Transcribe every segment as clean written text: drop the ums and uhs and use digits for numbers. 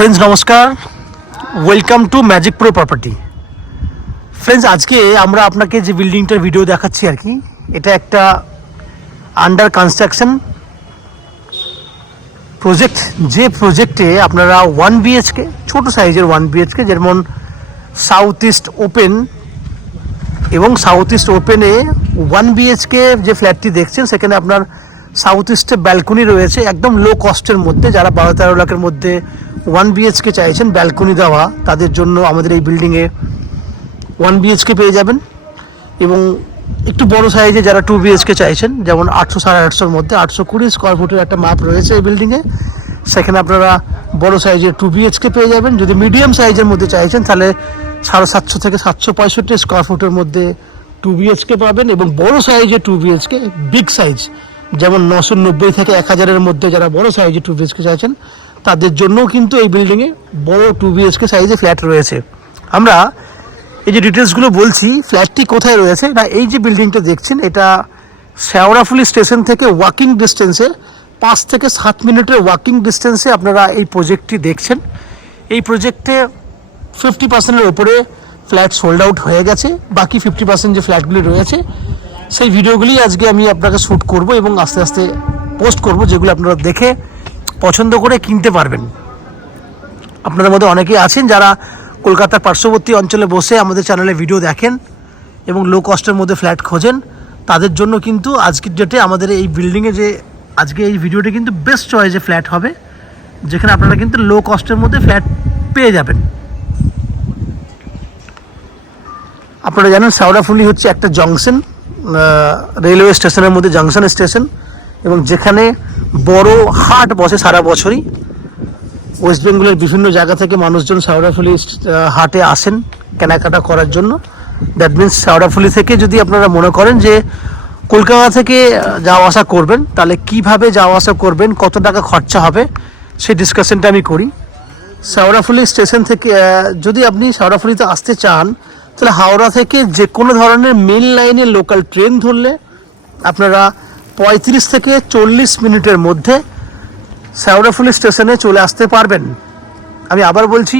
Friends नमस्कार, welcome to magic pro property. Friends आज के আমরা আপনাকে যে বিল্ডিংটার ভিডিও দেখাচ্ছি আর কি, এটা একটা আন্ডার কনস্ট্রাকশন প্রজেক্ট। যে প্রজেক্টে আপনারা 1 বিএইচকে ছোট সাইজের 1 বিএইচকে যেমন সাউথ ইস্ট ওপেন এবং সাউথ ইস্ট ওপেনে 1 বিএইচকে যে ফ্ল্যাটটি দেখছেন সেখানে আপনার সাউথ ইস্টে ব্যালকনি রয়েছে একদম লো কস্টের মধ্যে। যারা 12-13 লাখের মধ্যে 1 বিএইচকে চাইছেন ব্যালকনি দেওয়া, তাদের জন্য আমাদের এই বিল্ডিংয়ে 1 বিএইচকে পেয়ে যাবেন। এবং একটু বড় সাইজে যারা 2 বিএইচকে চাইছেন, যেমন 800-850-র মধ্যে 820 স্কোয়ার ফুটের একটা মাপ রয়েছে এই বিল্ডিংয়ে, সেখানে আপনারা বড় সাইজের 2 বিএইচকে পেয়ে যাবেন। যদি মিডিয়াম সাইজের মধ্যে চাইছেন তাহলে 750 থেকে 765 স্কোয়ার ফুটের মধ্যে 2 বিএইচকে পাবেন। এবং বড় সাইজের 2 বিএইচকে বিগ সাইজ যেমন 990 থেকে 1000-এর মধ্যে যারা বড় সাইজে 2 বিএইচকে চাইছেন তাদের জন্যও কিন্তু এই বিল্ডিংয়ে বড় 2 বিএইচকে সাইজে ফ্ল্যাট রয়েছে। আমরা এই যে ডিটেলসগুলো বলছি, ফ্ল্যাটটি কোথায় রয়েছে না, এই যে বিল্ডিংটা দেখছেন এটা শেওড়াফুলি স্টেশন থেকে ওয়াকিং ডিস্টেন্সে 5 থেকে 7 মিনিটের ওয়াকিং ডিস্টেন্সে আপনারা এই প্রজেক্টটি দেখছেন। এই প্রজেক্টে 50%-এর ওপরে ফ্ল্যাট সোল্ড আউট হয়ে গেছে। বাকি 50% যে ফ্ল্যাটগুলি রয়েছে সেই ভিডিওগুলি আজকে আমি আপনাকে শ্যুট করব এবং আস্তে আস্তে পোস্ট করব, যেগুলো আপনারা দেখে পছন্দ করে কিনতে পারবেন। আপনাদের মধ্যে অনেকেই আছেন যারা কলকাতার পার্শ্ববর্তী অঞ্চলে বসে আমাদের চ্যানেলে ভিডিও দেখেন এবং লো কস্টের মধ্যে ফ্ল্যাট খোঁজেন, তাদের জন্য কিন্তু আজকের ডেটে আমাদের এই বিল্ডিংয়ে যে আজকে এই ভিডিওটি কিন্তু বেস্ট চয়েসে ফ্ল্যাট হবে, যেখানে আপনারা কিন্তু লো কস্টের মধ্যে ফ্ল্যাট পেয়ে যাবেন। আপনারা জানেন শেওড়াফুলি হচ্ছে একটা জংশন, রেলওয়ে স্টেশনের মধ্যে জংশন স্টেশন, এবং যেখানে বড় হাট বসে সারা বছরই। ওয়েস্ট বেঙ্গলের বিভিন্ন জায়গা থেকে মানুষজন শেওড়াফুলি হাটে আসেন কেনাকাটা করার জন্য। দ্যাট মিনস শেওড়াফুলি থেকে যদি আপনারা মনে করেন যে কলকাতা থেকে যাওয়া আসা করবেন, তাহলে কিভাবে যাওয়া আসা করবেন, কত টাকা খরচা হবে, সেই ডিসকাশনটা আমি করি। শেওড়াফুলি স্টেশন থেকে যদি আপনি শেওড়াফুলিতে আসতে চান, তাহলে হাওড়া থেকে যে কোনো ধরনের মেন লাইনে লোকাল ট্রেন ধরলে আপনারা 35 থেকে 40 মিনিটের মধ্যে শেওড়াফুলি স্টেশনে চলে আসতে পারবেন। আমি আবার বলছি,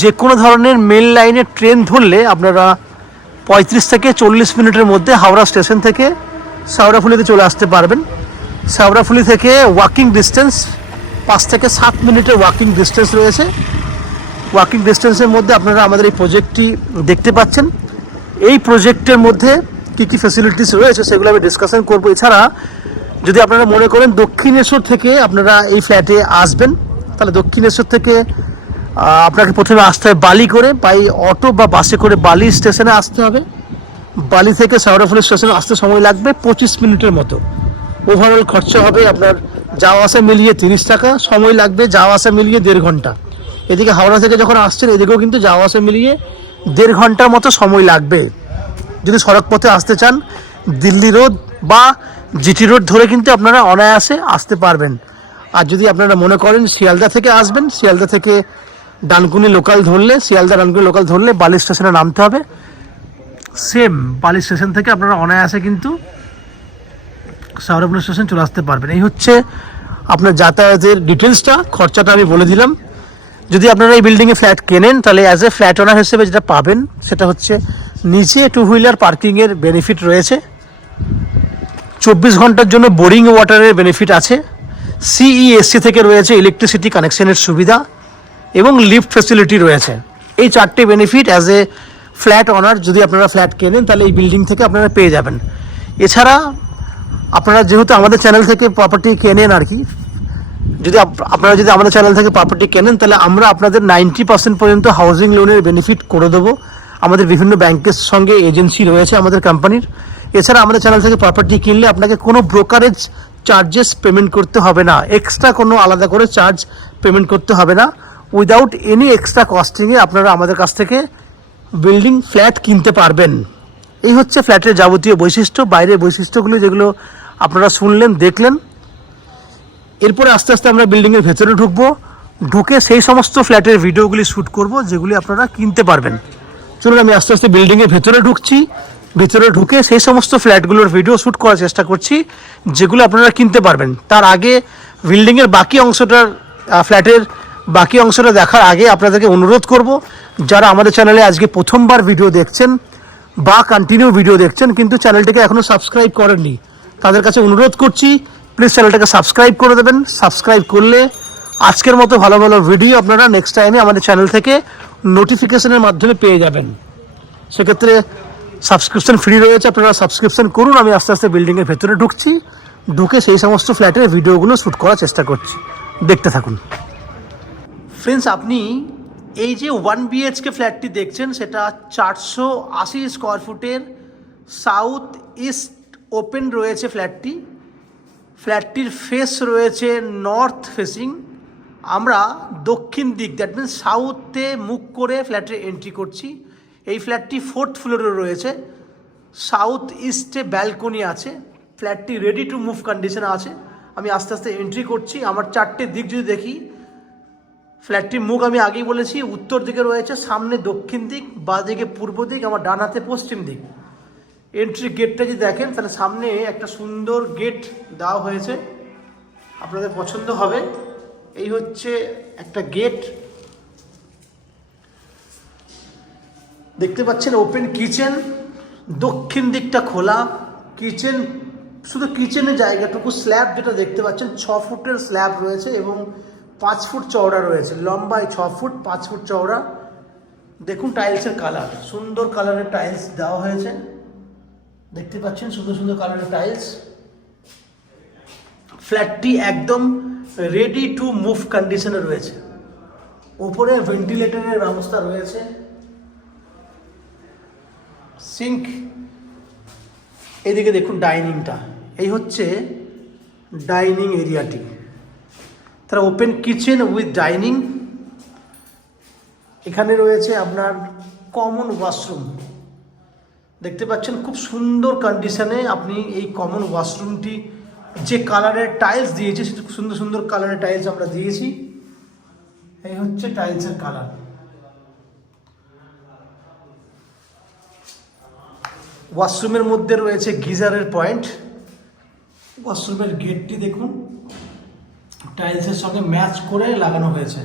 যে কোনো ধরনের মেন লাইনে ট্রেন ধরলে আপনারা 35 থেকে 40 মিনিটের মধ্যে হাওড়া স্টেশন থেকে শেওড়াফুলিতে চলে আসতে পারবেন। শেওড়াফুলি থেকে ওয়াকিং ডিস্টেন্স 5 থেকে 7 মিনিটের ওয়াকিং ডিস্টেন্স রয়েছে। ওয়াকিং ডিস্টেন্সের মধ্যে আপনারা আমাদের এই প্রজেক্টটি দেখতে পাচ্ছেন। এই প্রজেক্টের মধ্যে কী কী ফ্যাসিলিটিস রয়েছে সেগুলো আমি ডিসকাশন করবো। এছাড়া যদি আপনারা মনে করেন দক্ষিণেশ্বর থেকে আপনারা এই ফ্ল্যাটে আসবেন, তাহলে দক্ষিণেশ্বর থেকে আপনাকে প্রথমে আসতে হবে বালি করে, বাই অটো বা বাসে করে বালি স্টেশনে আসতে হবে। বালি থেকে শেওড়াফুলি স্টেশনে আসতে সময় লাগবে 25 মিনিটের মতো। ওভারঅল খরচা হবে আপনার যাওয়া আসা মিলিয়ে 30 টাকা, সময় লাগবে যাওয়া আসা মিলিয়ে 1.5 ঘন্টা। এদিকে হাওড়া থেকে যখন আসছেন এদিকেও কিন্তু যাওয়া আসা মিলিয়ে 1.5 ঘন্টার মতো সময় লাগবে। যদি সড়ক পথে আসতে চান, দিল্লি রোড বা জিটি রোড ধরে কিন্তু আপনারা অনায়াসে আসতে পারবেন। আর যদি আপনারা মনে করেন শিয়ালদা থেকে আসবেন, শিয়ালদা থেকে ডানকুনি লোকাল ধরলে, শিয়ালদা ডানকুনি লোকাল ধরলে বালি স্টেশনে নামতে হবে। সেম বালি স্টেশন থেকে আপনারা অনায়াসে কিন্তু শেওড়াফুলি স্টেশন চলে আসতে পারবেন। এই হচ্ছে আপনার যাতায়াতের ডিটেলসটা, খরচাটা আমি বলে দিলাম। যদি আপনারা এই বিল্ডিংয়ে ফ্ল্যাট কেনেন, তাহলে অ্যাজ এ ফ্ল্যাট ওনার হিসেবে যেটা পাবেন সেটা হচ্ছে নিচে 2 হুইলার পার্কিংয়ের বেনিফিট রয়েছে, 24 ঘন্টার জন্য বোরিং ওয়াটারের বেনিফিট আছে, সিইএসসি থেকে রয়েছে ইলেকট্রিসিটি কানেকশনের সুবিধা, এবং লিফট ফ্যাসিলিটি রয়েছে। এই 4টে বেনিফিট অ্যাজ এ ফ্ল্যাট ওনার যদি আপনারা ফ্ল্যাট কেনেন তাহলে এই বিল্ডিং থেকে আপনারা পেয়ে যাবেন। এছাড়া আপনারা যেহেতু আমাদের চ্যানেল থেকে প্রপার্টি কেনেন আর কি, যদি আপনারা যদি আমাদের চ্যানেল থেকে প্রপার্টি কেনেন, তাহলে আমরা আপনাদের 90% পর্যন্ত হাউজিং লোনের বেনিফিট করে দেবো। আমাদের বিভিন্ন ব্যাংকের সঙ্গে এজেন্সি রয়েছে আমাদের কোম্পানির। এছাড়া আমাদের চ্যানেল থেকে প্রপার্টি কিনলে আপনাকে কোনো ব্রোকারেজ চার্জেস পেমেন্ট করতে হবে না, এক্সট্রা কোনো আলাদা করে চার্জ পেমেন্ট করতে হবে না। উইদাউট এনি এক্সট্রা কস্টিংয়ে আপনারা আমাদের কাছ থেকে বিল্ডিং ফ্ল্যাট কিনতে পারবেন। এই হচ্ছে ফ্ল্যাটের যাবতীয় বৈশিষ্ট্য, বাইরের বৈশিষ্ট্যগুলো যেগুলো আপনারা শুনলেন, দেখলেন। এরপরে আস্তে আস্তে আমরা বিল্ডিংয়ের ভেতরে ঢুকবো, ঢুকে সেই সমস্ত ফ্ল্যাটের ভিডিওগুলি শ্যুট করব যেগুলি আপনারা কিনতে পারবেন। চলুন আমি আস্তে আস্তে বিল্ডিংয়ের ভেতরে ঢুকছি। ভিতরে ঢুকে সেই সমস্ত ফ্ল্যাটগুলোর ভিডিও শ্যুট করার চেষ্টা করছি যেগুলো আপনারা কিনতে পারবেন। তার আগে বিল্ডিংয়ের বাকি অংশটার ফ্ল্যাটের বাকি অংশটা দেখার আগে আপনাদেরকে অনুরোধ করব, যারা আমাদের চ্যানেলে আজকে প্রথমবার ভিডিও দেখছেন বা কন্টিনিউ ভিডিও দেখছেন কিন্তু চ্যানেলটাকে এখনও সাবস্ক্রাইব করেননি, তাদের কাছে অনুরোধ করছি প্লিজ চ্যানেলটাকে সাবস্ক্রাইব করে দেবেন। সাবস্ক্রাইব করলে আজকের মতো ভালো ভালো ভিডিও আপনারা নেক্সট টাইমে আমাদের চ্যানেল থেকে নোটিফিকেশনের মাধ্যমে পেয়ে যাবেন। সেক্ষেত্রে সাবস্ক্রিপশন ফ্রি রয়েছে, আপনারা সাবস্ক্রিপশন করুন। আমি আস্তে আস্তে বিল্ডিংয়ের ভেতরে ঢুকে সেই সমস্ত ফ্ল্যাটের ভিডিওগুলো শ্যুট করার চেষ্টা করছি, দেখতে থাকুন। ফ্রেন্ডস, আপনি এই যে 1 BHK ফ্ল্যাটটি দেখছেন সেটা 480 স্কোয়ার ফুটের সাউথ ইস্ট ওপেন রয়েছে ফ্ল্যাটটি। ফ্ল্যাটটির ফেস রয়েছে নর্থ ফেসিং। আমরা দক্ষিণ দিক, দ্যাট মিনস সাউথে মুখ করে ফ্ল্যাটে এন্ট্রি করছি। এই ফ্ল্যাটটি 4th ফ্লোরে রয়েছে, সাউথ ইস্টে ব্যালকনি আছে। ফ্ল্যাটটি রেডি টু মুভ কন্ডিশনে আছে। আমি আস্তে আস্তে এন্ট্রি করছি। আমার 4টে দিক যদি দেখি, ফ্ল্যাটটির মুখ আমি আগেই বলেছি উত্তর দিকে রয়েছে, সামনে দক্ষিণ দিক, বাঁ দিকে পূর্ব দিক, আমার ডান হাতে পশ্চিম দিক। এন্ট্রি গেটটা যদি দেখেন তাহলে সামনে একটা সুন্দর গেট দেওয়া হয়েছে, আপনাদের পছন্দ হবে। এই হচ্ছে একটা গেট, দেখতে পাচ্ছেন ওপেন কিচেন, দক্ষিণ দিকটা খোলা। কিচেন, শুধু কিচেনের জায়গাটুকু স্ল্যাব যেটা দেখতে পাচ্ছেন 6 ফুটের স্ল্যাব রয়েছে এবং 5 ফুট চওড়া রয়েছে। লম্বায় 6 ফুট, 5 ফুট চওড়া। দেখুন টাইলসের কালার, সুন্দর কালারের টাইলস দেওয়া হয়েছে, দেখতে পাচ্ছেন সুন্দর সুন্দর কালারের টাইলস। ফ্ল্যাটটি একদম রেডি টু মুভ কন্ডিশনে রয়েছে। উপরে ভেন্টিলেটরের ব্যবস্থা রয়েছে, সিঙ্ক। এদিকে দেখুন ডাইনিংটা, এই হচ্ছে ডাইনিং এরিয়াটি। তারা ওপেন কিচেন উইথ ডাইনিং। এখানে রয়েছে আপনার কমন ওয়াশরুম, দেখতে পাচ্ছেন খুব সুন্দর কন্ডিশনে। আপনি এই কমন ওয়াশরুমটি যে কালারের টাইলস দিয়েছে সেটা খুব সুন্দর সুন্দর কালারের টাইলস আমরা দিয়েছি। এই হচ্ছে টাইলসের কালার। ওয়াশরুমের মধ্যে রয়েছে গিজারের পয়েন্ট। ওয়াশরুমের গেটটি দেখুন টাইলসের সঙ্গে ম্যাচ করে লাগানো হয়েছে।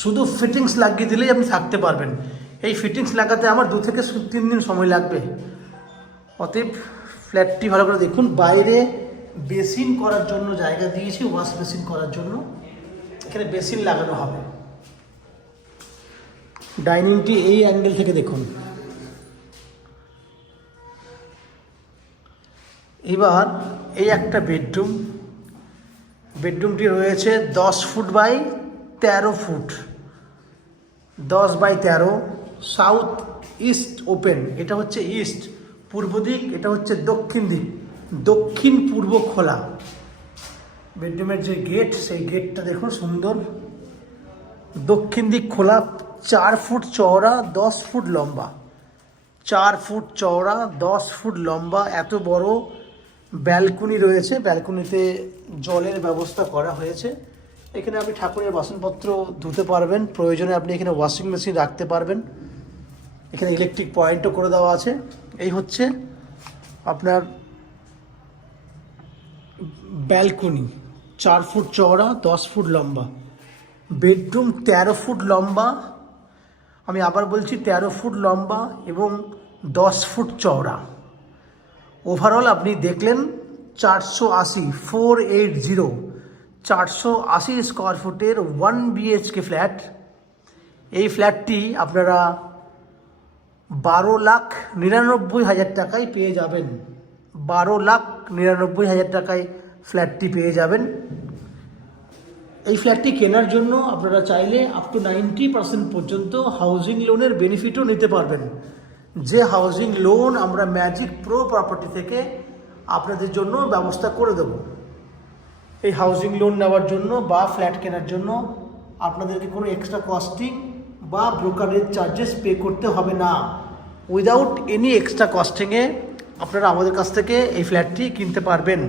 শুধু ফিটিংস লাগিয়ে দিলেই আপনি থাকতে পারবেন। এই ফিটিংস লাগাতে আমার 2 থেকে 3 দিন সময় লাগবে। অতএব ফ্ল্যাটটি ভালো করে দেখুন। বাইরে বেসিন করার জন্য জায়গা দিয়েছি, ওয়াশ বেসিন করার জন্য। এখানে বেসিন লাগানো হবে। ডাইনিংটি এই অ্যাঙ্গেল থেকে দেখুন। এবার এই একটা বেডরুম। বেডরুমটি রয়েছে 10 foot by 13 foot, 10 by 13। South east open, এটা হচ্ছে ইস্ট পূর্ব দিক, এটা হচ্ছে দক্ষিণ দিক, দক্ষিণ পূর্ব খোলা। বেডরুমের যে গেট, সেই গেটটা দেখুন সুন্দর, দক্ষিণ দিক খোলা। 4 ফুট চওড়া, 10 ফুট লম্বা। 4 ফুট চওড়া, 10 ফুট লম্বা, এত বড় ব্যালকনি রয়েছে। ব্যালকনিতে জলের ব্যবস্থা করা হয়েছে। এখানে আপনি ঠাকুরের বাসনপত্র ধুতে পারবেন, প্রয়োজনে আপনি এখানে ওয়াশিং মেশিন রাখতে পারবেন। এখানে ইলেকট্রিক পয়েন্টও করে দেওয়া আছে। এই হচ্ছে আপনার ব্যালকনি, 4 ফুট চওড়া, 10 ফুট লম্বা। বেডরুম 13 ফুট লম্বা, আমি আবার বলছি 13 ফুট লম্বা এবং 10 ফুট চওড়া। ওভারঅল আপনি দেখলেন 480 স্কোয়ার ফুটের 1 BHK ফ্ল্যাট। এই ফ্ল্যাটটি আপনারা 12,99,000 টাকায় পেয়ে যাবেন। 12,99,000 টাকায় ফ্ল্যাটটি পেয়ে যাবেন। এই ফ্ল্যাটটি কেনার জন্য আপনারা চাইলে আপ টু 90% পর্যন্ত হাউজিং লোনের বেনিফিটও নিতে পারবেন। যে হাউজিং লোন আমরা ম্যাজিক প্রো প্রপার্টি থেকে আপনাদের জন্য ব্যবস্থা করে দেব। এই হাউজিং লোন নেওয়ার জন্য বা ফ্ল্যাট কেনার জন্য আপনাদেরকে কোনো এক্সট্রা কস্টিং বা ব্রোকারেজ চার্জেস পে করতে হবে না। উইদাউট এনি এক্সট্রা কস্টিংয়ে আপনারা আমাদের কাছ থেকে এই ফ্ল্যাটটি কিনতে পারবেন।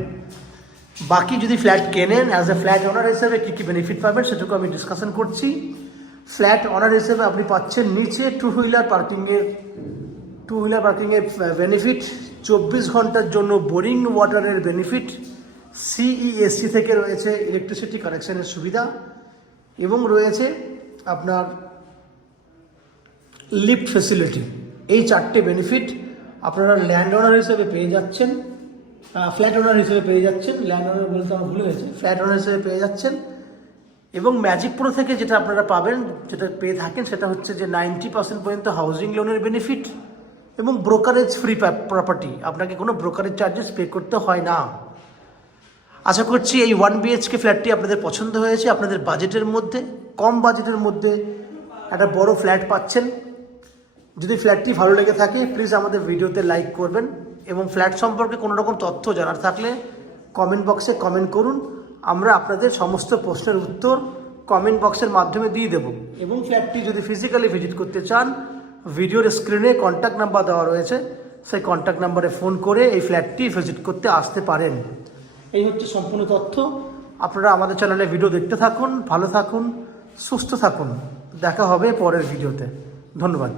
বাকি যদি ফ্ল্যাট কেনেন অ্যাজ এ ফ্ল্যাট ওনার হিসেবে কী কী বেনিফিট পাবেন সেটুকু আমি ডিসকাশন করছি। ফ্ল্যাট ওনার হিসেবে আপনি পাচ্ছেন নিচে টু হুইলার পার্কিংয়ের বেনিফিট, 24 ঘন্টার জন্য বোরিং ওয়াটারের বেনিফিট, CESC থেকে রয়েছে ইলেকট্রিসিটি কানেকশনের সুবিধা এবং রয়েছে আপনার লিফট ফেসিলিটি। এই 4টে বেনিফিট আপনারা ল্যান্ড ওনার হিসেবে পেয়ে যাচ্ছেন, ফ্ল্যাট ওনার হিসেবে পেয়ে যাচ্ছেন, ল্যান্ড ওনার বলতে আমার ভুলে গেছে, ফ্ল্যাট ওনার হিসেবে পেয়ে যাচ্ছেন। এবং ম্যাজিক প্রো থেকে যেটা আপনারা পাবেন, যেটা পেয়ে থাকেন, সেটা হচ্ছে যে 90% পর্যন্ত হাউজিং লোনের বেনিফিট এবং ব্রোকারেজ ফ্রি প্রপার্টি, আপনাকে কোনো ব্রোকারেজ চার্জেস পে করতে হয় না। আশা করছি এই 1 BHK ফ্ল্যাটটি আপনাদের পছন্দ হয়েছে, আপনাদের বাজেটের মধ্যে, কম বাজেটের মধ্যে একটা বড় ফ্ল্যাট পাচ্ছেন। যদি ফ্ল্যাটটি ভালো লেগে থাকে প্লিজ আমাদের ভিডিওতে লাইক করবেন এবং ফ্ল্যাট সম্পর্কে কোনো রকম তথ্য জানার থাকলে কমেন্ট বক্সে কমেন্ট করুন, আমরা আপনাদের সমস্ত প্রশ্নের উত্তর কমেন্ট বক্সের মাধ্যমে দিয়ে দেব। এবং ফ্ল্যাটটি যদি ফিজিক্যালি ভিজিট করতে চান, ভিডিওর স্ক্রিনে কন্ট্যাক্ট নাম্বার দেওয়া রয়েছে, সেই কন্ট্যাক্ট নাম্বারে ফোন করে এই ফ্ল্যাটটি ভিজিট করতে আসতে পারেন। এই হচ্ছে সম্পূর্ণ তথ্য। আপনারা আমাদের চ্যানেলে ভিডিও দেখতে থাকুন, ভালো থাকুন, সুস্থ থাকুন। দেখা হবে পরের ভিডিওতে। ধন্যবাদ।